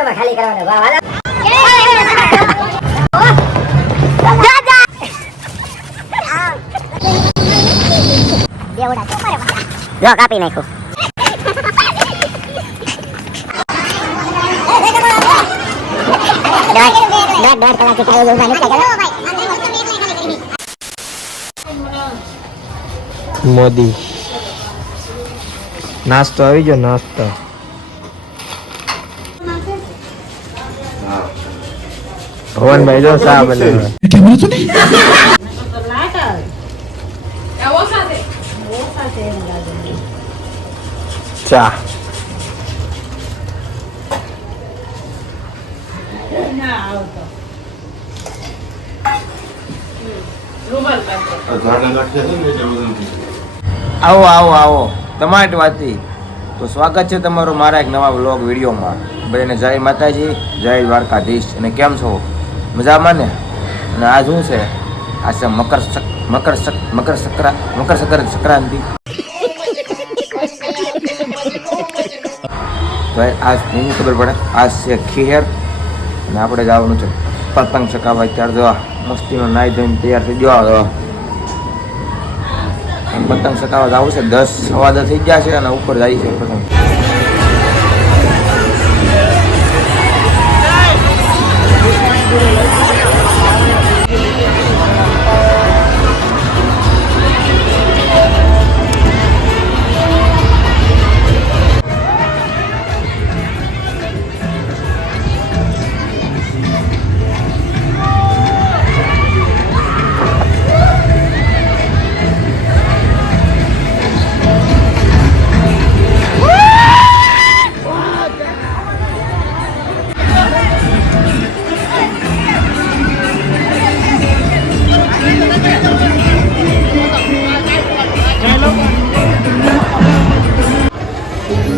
150 ખાલી કરવાનો ભાવ હાલો દેવડા તો મારે જો કાપી નાખ્યો દોઢ કલાકથી કાંઈ એવું નથી કર્યું મોદી નાસ્તો આવી ગયો નાસ્તો ભવનભાઈ જો ચા બનાવે ચા આવો આવો આવો ટમાટ વાતી તો સ્વાગત છે તમારું મારા એક નવા વ્લોગ વિડીયોમાં. બધાને જય માતાજી, જય દ્વારકાધીશ. અને કેમ છો? મજામાં ને? અને આ શું છે? આ છે મકર સંક્રાંતિ. તો આજ એની ખબર પડે આજ છે ખીહેર અને આપણે જવાનું છે પતંગ ચકાવવા. ત્યારે જો મસ્તીનો નાઈ ધોઈને તૈયાર થઈ ગયો. પતંગ ચકાવવા જવું છે 10 સવા 10 થઈ ગયા છે અને ઉપર જાય છે પતંગ.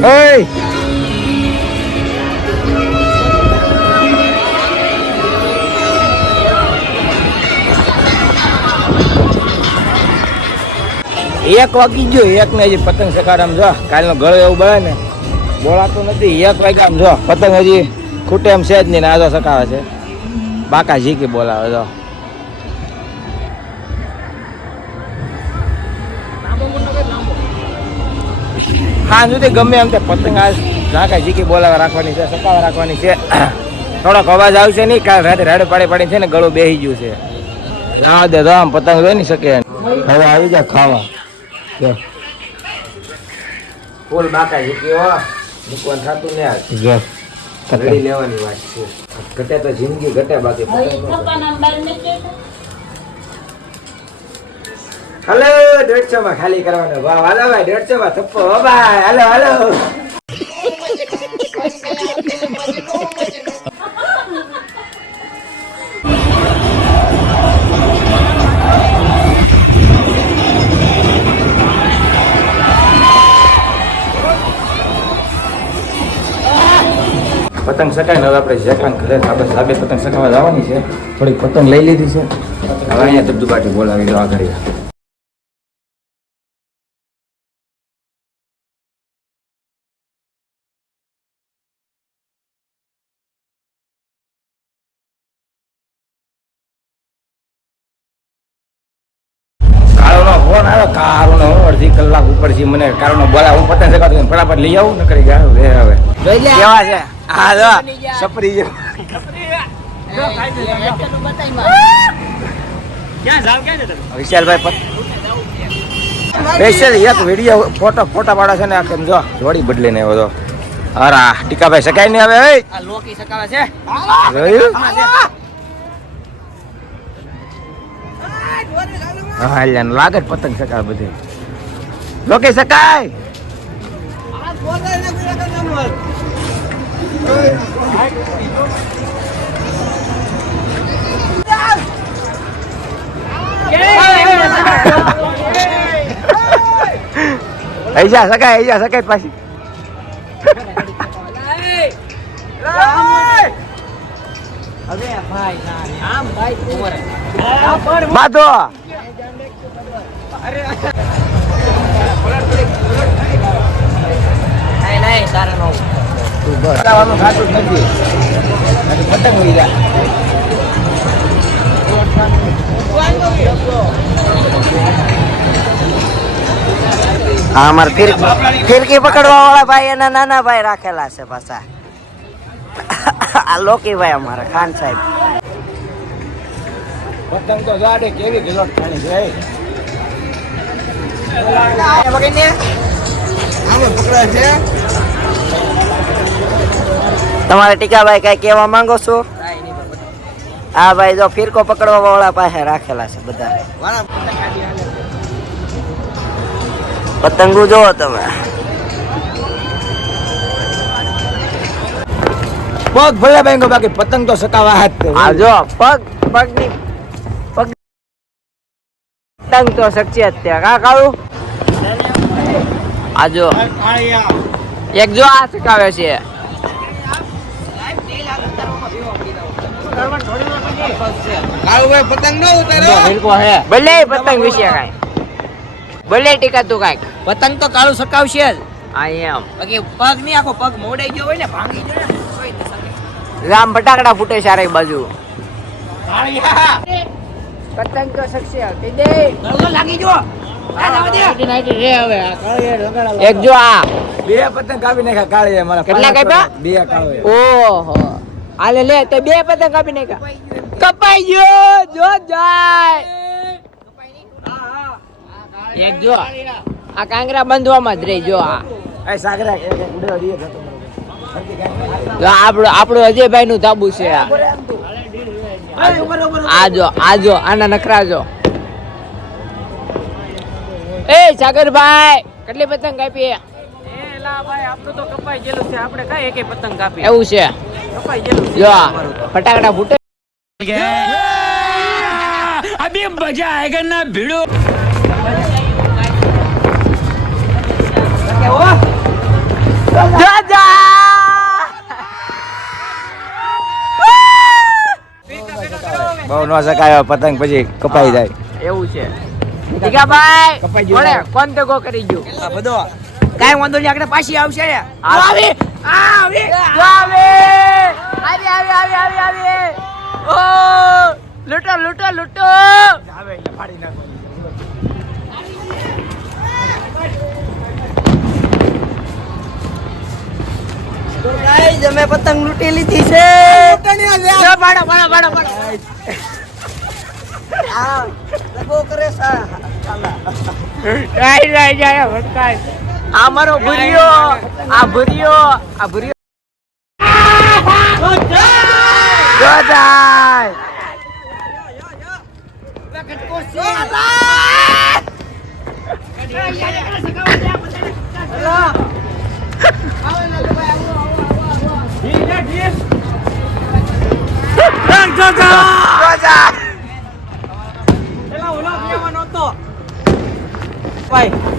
Hey! એક વાગી ગયો, એક ને હજી પતંગ સકાર આમ જો કાલનો ગળો એવું બળે ને બોલાતું નથી. 1 વાગ્યા આમ જો પતંગ હજી ખૂટે એમ છે જ નહીં ને આજો સકાવે છે. બાકા ઝીકી બોલાવે જો. હા સુધી ગમે એમ તે પતંગ આજ ઝાકા ઝીકી બોલાવા રાખવાની છે, સકાવા રાખવાની છે. થોડોક અવાજ આવશે નહીં, કાલ રાતે રાડે પાડી છે ને ગળું બેસી ગયું છે. જવા દે તો આમ પતંગ જોઈ નહીં શકે. હવે આવી જા ખાવા ફૂલ બાકા ઝીકી હો મૂકવાનું થતું ને જો ઘડી લેવાની વાત છે. ઘટે તો જિંદગી ઘટે બાકી હાલો 150 માં ખાલી કરવાનો ભાવ હાલો ભાઈ 150 માં થપ્પો હો ભાઈ હાલો હાલો. પતંગ સકાય ને હવે આપણે જેકલાન ઘરે આપણે સાબે પતંગ સકાવા જવાની છે. થોડીક પતંગ લઈ લીધી છે. હવે અહીંયા ધબધબાટી બોલાવી દો આ ઘડી. ફોન આવ્યો કારુનો અડધી કલાક ઉપર થી મને કારુનો બોલા હું પતંગ ચગાવતો ફટાફટ લઈ આવું ને કરી ગયા લે હવે જોઈ લે કેવા છે આ જો સપરી જો ક્યાં જાવ ક્યાં છે તમે વિશાલભાઈ સ્પેશિયલ એક વિડિયો ફોટા પાડા છે ને આ કેમ જો જોડી બદલીને આવ્યો તો. અરા ટીકાભાઈ સકાય નહીં હવે આ લોકી સકાવે છે જોયું. હા યાર લાગે પતંગ સકાય બધી લોકે સકાય. ऐजा सकाय પાછી હવે ભાઈ આમ ભાઈ ઉમર બાદો અરે નહીં તારે નો તું બસ ખાતું નથી. પતંગ ઉડી જાય. હા અમારે ફિરકી પકડવા વાળા ભાઈ એના નાના ભાઈ રાખેલા છે પાછા. આ લોકી ભાઈ અમારા ખાન સાહેબ. પતંગ તો જાડે કેવી ગિલોટ ખાણી છે. તમારે ટીકાભાઈ કઈ કહેવા માંગો છો? હા ભાઈ જો ફિરકો પકડવા વાળા પાસે રાખેલા છે બધા. પતંગો જોવો તમે. પગ ભલે બેંગો બાકી પતંગ તો સકાવા હાથ. આ જો પતંગ તો શકશે અત્યારે કા કાળું. આ જો એક જો આ સકાવે છે. પતંગ નો ઉતારો. ભલે પતંગ વિશે કાંઈ ભલે ટીકા તું કાંઈક પતંગ તો કાળું સકાવશે જ. આ એમ બાકી પગ નહીં, આખો પગ મોડાઈ ગયો હોય ને ભાંગી ગયો ને. રામ ફટાકડા ફૂટે ચારે બાજુ. પતંગ તો શકશે ગળો લાગી ગયો. એક જો આ બે પતંગ કાપી નાખ્યા કાળીએ મારા. કેટલા કાપ્યા? બે કાળીએ. ઓહો આલે લે તે બે પતંગ કાપી નાખ્યા. કપાઈ ગયો જો જાય. એક જો આ કાંગરા બંધવામાં જ રહી જો આ એ સાગરા ઉડે ઉડીએ જતો જો આપણું અજયભાઈ નું ધાબુ છે આ. આ જો આના નખરા જો. એ સાગરભાઈ કેટલી પતંગ કાપી? આપણું તો કપાઈ ગયેલું છે, આપણે કઈ એક પતંગ કાપી એવું છે કપાઈ ગયેલું છે. જો આ ફટાકડા ફૂટે. અભી મજા આયેગા ના ભીડો. બહુ નો સકાયો પતંગ પછી કપાઈ જાય. એવું છે ટીકાભાઈ કપાઈ ગયું. કોણે કોણ તો ગો કરી ગયું? આ બધો કાઈ વાંધો નહીં, આપણે પાછી આવશે રે. આવી આવી આવી ઓ લૂટો લૂટો લૂટો. આવે એટલે ફાડી નાખો. ગાઈસ અમે પતંગ લૂંટી લીધી છે. પાડો પાડો પાડો પાડો. આ લગો કરે સા રાઈ જાય ભટકાય. આ મારો ભુરિયો આ ભુરિયો ગોદાય.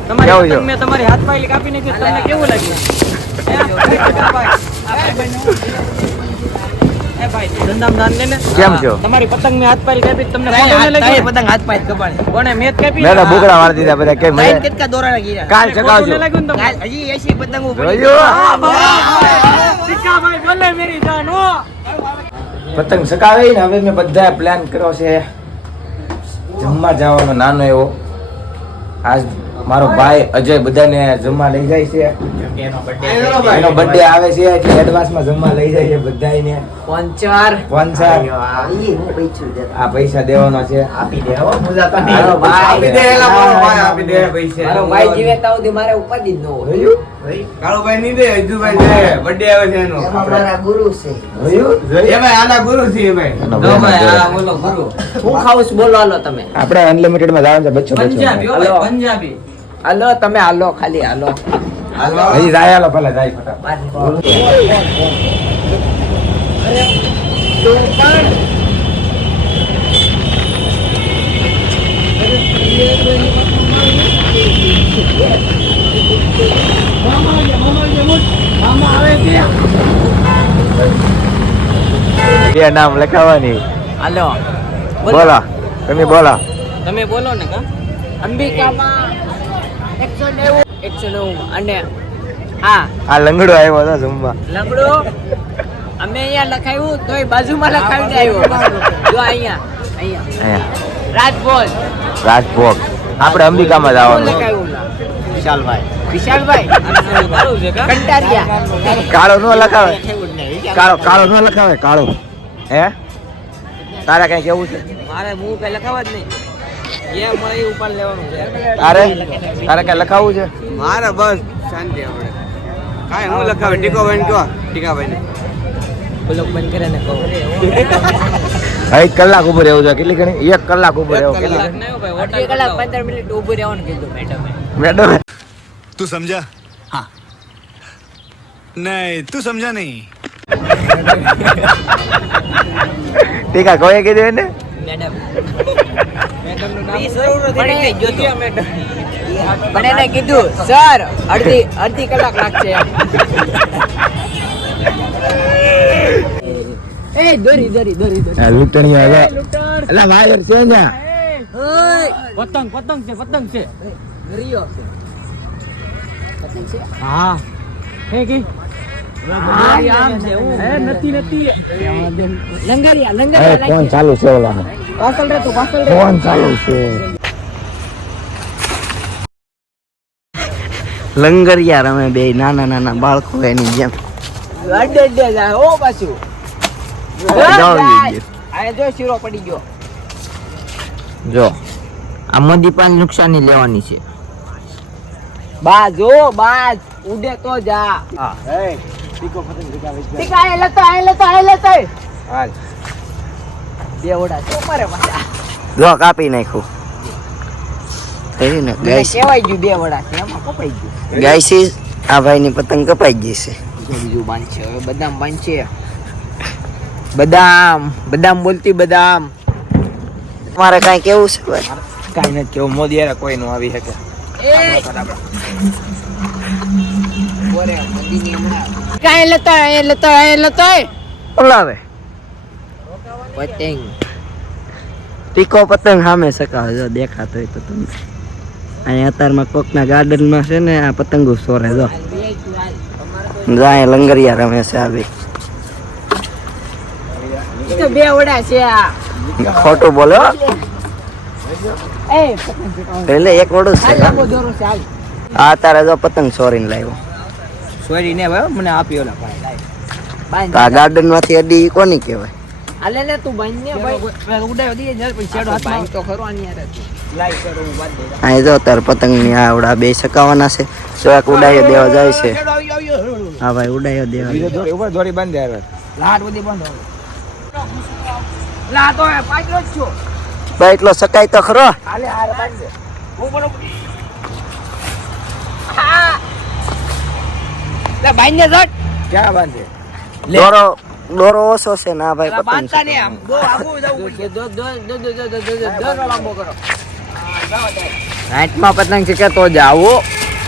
તમારી પતંગ મેં તમારી હાથ પાયલી કાપી નાખી, તમને કેવું લાગ્યું? એ ભાઈ ધંધામ દાન લે ને. કેમ છો? તમારી પતંગ મેં હાથ પાયલી કાપી, તમને ખોટું ન લાગ્યું? પતંગ હાથ પાય કપાણી. કોને મેં જ કાપી? મેં તો બુકડા વાળી દીધા બધા કેમ તાઈ કેટલા દોરાના ગીરા. કાલ ખોટું ચકાવજો. ન લાગ્યું ને તમને? હજી 80 પતંગો પડી. જોયું? ટીકાભાઈ બોલે મેરી જાન હો. પતંગ સકાવે ને હવે મેં બધા પ્લાન કર્યો છે જમવા જવાનો નાનો એવો. આજ મારો ભાઈ અજય બધાને જમવા લઈ જાય છે. એનો બર્થડે આવે છે એટલે એડવાન્સમાં જમવા લઈ જાય છે બધાને. પંચાર પંચાર ઈ હું પૈસું દે. આ પૈસા દેવાનો છે. આપી દે હો મુજા તને. મારો ભાઈ આપી દે, એલા મારો ભાઈ આપી દે પૈસા. મારો ભાઈ જીવે ત્યાં સુધી મારે ઉપાધિ જ ન હોય. જોયું? કાળુભાઈ ની દે, અજુભાઈ દે, બર્થડે આવે છે એનો. એમાં મારા ગુરુ છે. જોયું? એ ભાઈ આના ગુરુ છે એ ભાઈ. બોલો ગુરુ. હું ખાઉં છું બોલો હાલો તમે. આપણે અનલિમિટેડ માં જવાનું છે બચ્ચો પંજાબી હો ભાઈ, પંજાબી. હાલો તમે હાલો ખાલી હાલો. હજી જાય હાલો પેલા જાય ફટાફટ. બે નામ લખાવાની. હાલો બોલો તમે બોલો. તમે બોલો ને કા. અંબિકામાં 190 અને હા આ લંગડો આવ્યો હતો જમવા. લંગડો અમે અહીંયા અહીંયા લખાયું તોય બાજુમાં લખાવીને આવ્યો જો અહીંયા રાજભોગ આપણે અંબિકામાં જ આવવાનું લખાયું વિશાલભાઈ કંટારિયા કાળો ન લખાવે કાળો ન લખાવે કાળો હે તારે કઈ કેવું છે મારે હું કઈ લખાવા જ નહીં જે મળે એ ઉપર લેવાનું છે તારે કઈ લખાવું છે મારે બસ શાંતિ આપણે કાંઈ હું લખાવે ટીકાભાઈ કહો ટીકાભાઈને બ્લોક બંધ કરે ને કહો 1 કલાક ઉભું રહેવું છે કેટલી ઘણી 1 કલાક ઉભું રહેવું કલાક નહીં ભાઈ 1 કલાક 15 મિનિટ ઊભું રહેવાનું કીધું મેડમ तू समझा हाँ नहीं तू समझा नहीं ટીકા કોઈ કીધું એને મેડમ પણ એને કીધું સર અડધી કલાક લાગશે એ દોરી લૂંટણી આવે એલા વાયર છે ને પતંગ છે દરિયો છે પતંગ છે હા હે કે લંગરિયા ફોન ચાલુ છે ઓલાનો પાછળ રે ફોન ચાલુ છે લંગરિયા રમે બે નાના બાળકો એની જેમ અડે જાય ઓ પાછું આ જો શીરો પડી ગયો જો આ મદીપાન નુકસાની લેવાની છે બાજ ઉડે તો જા ટીકા એ લેતો હાલ બે ઓડા તો મારે પાછા જો કાપી નાખ્યું થઈ ને ગાઈસ કેવાય ગયું બે વડા છે એમાં કપાઈ ગયું ગાઈસીસ આ ભાઈની પતંગ કપાઈ ગઈ છે બીજું બાંધ છે હવે બદામ બાંધ છે બદામ બોલતી બદામ તમારે કાંઈ કેવું છે ભાઈ કાઈ નથી કેવું મોદી યાર કોઈ નો આવી શકે કાંઈ લેતો બોલાવે પતંગ ટીકો પતંગ સામે સકાવે જો દેખાતો હોય તો તમને અહીંયા અત્યારમાં કોકના ગાર્ડનમાં છે ને આ પતંગો સોરે જો અહીંયા લંગરિયા રમે છે આ બે તો બે વડા છે આ ખોટું બોલો એ એટલે એક વડું છે લાંબો દોરો છે હાલ આ તારે જો પતંગ સોરીને લાવ્યો સોરી ને ભાઈ મને આપ્યો લા ભાઈ તો આ ગાર્ડન માંથી અડી કોની કહેવાય હાલે ને તું બાંધ ને ભાઈ ઉડાયો દે જર પછી છેડો બાંધ તો ખરો આની યાર લાઈ કરો હું બાંધ દે અહીં જો તાર પતંગ ની આવડા બે સકાવાના છે જો એક ઉડાયો દેવા જાય છે હા ભાઈ ઉડાયો દેવા જાય. ઉપર દોરી બાંધે યાર લાટ બધી બંધ હવે લા તો પાછળ જ છો ભાઈ એટલો સકાય તો ખરો હાલે હારે બાંધ દે ઉપર લે બાંધ ને જટ ક્યાં બાંધે દોરો ઓછો છે ના ભાઈ પતંગ બાંધતા ને છે. આમ દો આબુ જવું લાંબો કરો નાઈટમાં પતંગ છે કે તો જાવો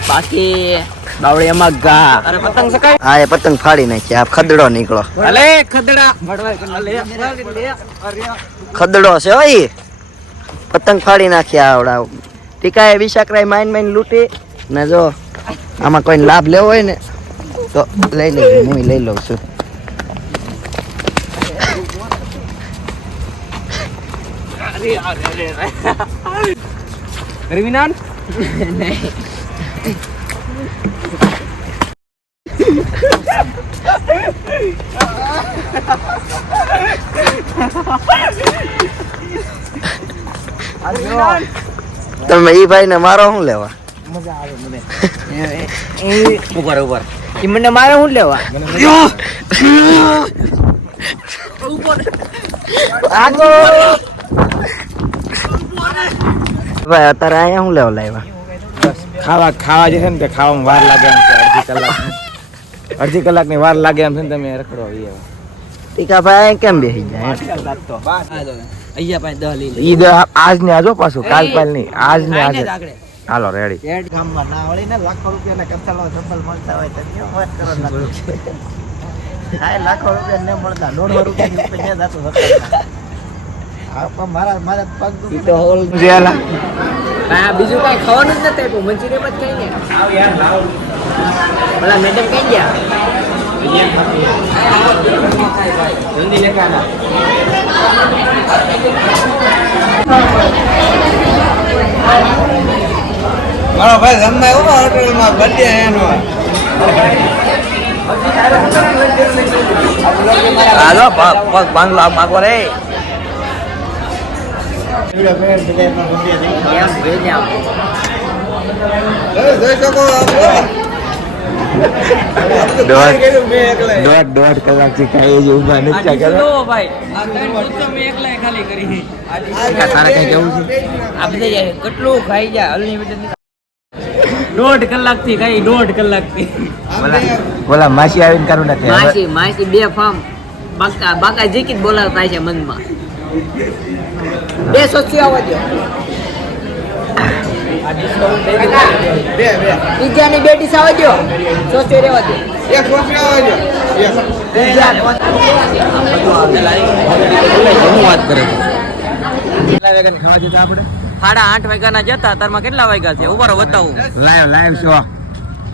બાકી બાવળિયામાં ઘા અરે પતંગ સકાય હા એ પતંગ ફાડી નાખી આ ખદડો નીકળો અલે ખદડા ખદડો છે ઓય પતંગ ફાડી નાખ્યા આવડા ટીકા એ વિશાકરાય માઈન લૂંટી ને જો આમાં કોઈ લાભ લેવો હોય ને તો લઈ લેજો હું લઈ લઉં છું રવિનાન તમે ઈ ભાઈ ને મારો શું લેવા ઉપર ઈ મને મારે હું લેવા ભાઈ અત્યારે અહીંયા શું લેવા લાવ્યા ખાવા જે છે ને તે ખાવામાં વાર લાગે એમ છે અડધી કલાકની વાર લાગે એમ છે ને તમે રખડો આવી આવો ટીકા ભાઈ કેમ બેસી જાય અહીંયા પાસે 10 લઈ લે ઈ આજ ને આજો પાછું કાલ પાલ નહીં આજ ને આજે હાલો રેડી ગામમાં ના વળી ને લાખો રૂપિયાના કથાલો ધંબલ મળતા હોય તો કેમ વાત કરો હા લાખો રૂપિયા ન મળતા 1.5 રૂપિયા પૈસા જાતો હતા મારા પગ ઈ તો હોલ જેલા આ બીજું કઈ ખાવાનું જ નથી આપ્યું મંચુરિયન જ કઈ ને ઓલા મેડમ કઈ ગયા જલ્દી લેકે આના. મારો ભાઈ જમવા આવ્યો હોટલમાં બર્થડે એનો હાલો બાંગલો માગો રે જોઈ શકો દોઢ કલાકથી ખાઈ જ ઊભા નથી કરે. ભાઈ આ ત્રણ પૂછો મેં એકલા ખાલી કરી તારે કઈ કેવું છે? આ બધા કેટલું ખાઈ જાય અનલિમિટેડ 1.5 કલાકથી ખાઈ 1.5 કલાકથી બોલા માસી આવીને કરું નથી માસી માસી બે ફાર્મ બાકા જીકી બોલાવતા છે મનમાં બે સોચ્યું આવવા દો બીજાની બે ડીશ આવવા દો સોચ્યું રહેવા દો એક વર્ષ આવજો શું વાત કરે છે? કેટલા વાગ્યાની ખાવા જતા આપણે? 8:30 વાગ્યાના જતા તારમાં કેટલા વાગ્યા છે ઉભા રહો બતાવું લાઈવ શો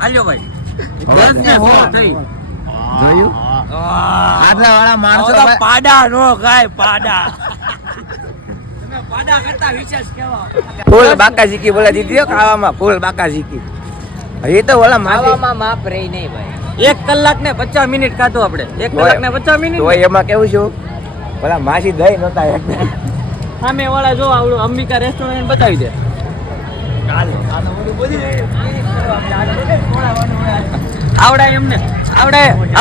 હાલ્યો ભાઈ હવે 10 ને 6 થઈ જોયું? આટલા વાળા માણસો તો પાડા નો ખાય પાડા તમે પાડા કરતા વિશેષ કેવા ફૂલ બાકાઝીકી બોલા દીધી ખાવામાં ફૂલ બાકાઝીકી. એ તો ઓલા માસી ખાવામાં માપ રહી નહીં ભાઈ 1 કલાક ને 50 મિનિટ ખાધું આપણે 1 કલાક ને 50 મિનિટ તો એમાં કેવું છું ઓલા માસી દહીં નતા એકદમ. સામે વાળા જો આવડું અંબિકા રેસ્ટોરન્ટ બતાવી દે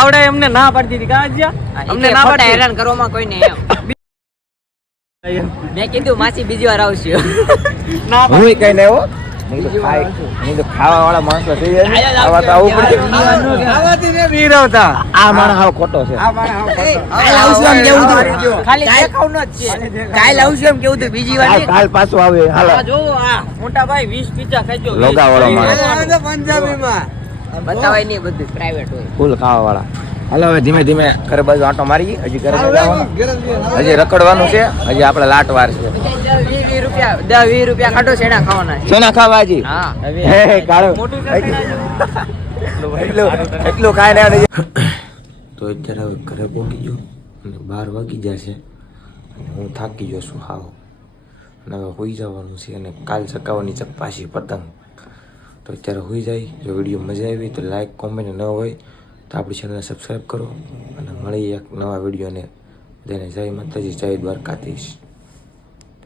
આવડે એમને ના પાડતી હતી કાજ્યા અમને ના પાડતી હેરાન કરવામાં કોઈ નહીં મેં કીધું માસી બીજી વાર આવશે ના હું કઈ નહીં હો. હું તો ખાવા વાળા માણસો થઈ જાય ને. આવા તો આવું પડે. આવાથી ને બીરાવતા આ માણસ હાવ ખોટો છે. કાલ આવશું એમ કેવું હતું ખાલી દેખાવનો જ છે કાલ આવશું એમ કેવું હતું બીજી વાર નહીં કાલ પાછું આવે હાલો. આ જોવો આ મોટા ભાઈ 20 પિઝા ખાજો લોગાવાળો માણસ. પંજાબીમાં બતાવાય નહીં બધું પ્રાઇવેટ હોય ફૂલ ખાવા વાળા. હાલો હવે ધીમે ધીમે ઘરે બાજુ આંટો મારી હજી ઘરે જવાનું. હજી રખડવાનું છે હજી આપણે લાટવાર છે. 20 રૂપિયા ખાટો છેડા ખાવાના છે શેના ખાવા હજી? હા હે કાળો મોટું એટલું ખાઈ ને તો અત્યારે હવે ઘરે પહોંચી ગયો અને 12 વાગી જશે અને હું થાકી ગયો છું હાવ અને હવે હોઈ જવાનું છે અને કાલ ચકાવવાની છે પાછી પતંગ. તો અત્યારે હોઈ જાય. જો વિડીયો મજા આવી તો લાઈક કોમેન્ટ ન હોય તો આપણી ચેનલને સબસ્ક્રાઈબ કરો અને મળીએ એક નવા વિડીયોને બધાને જય માતાજી જય દ્વારકાધીશ.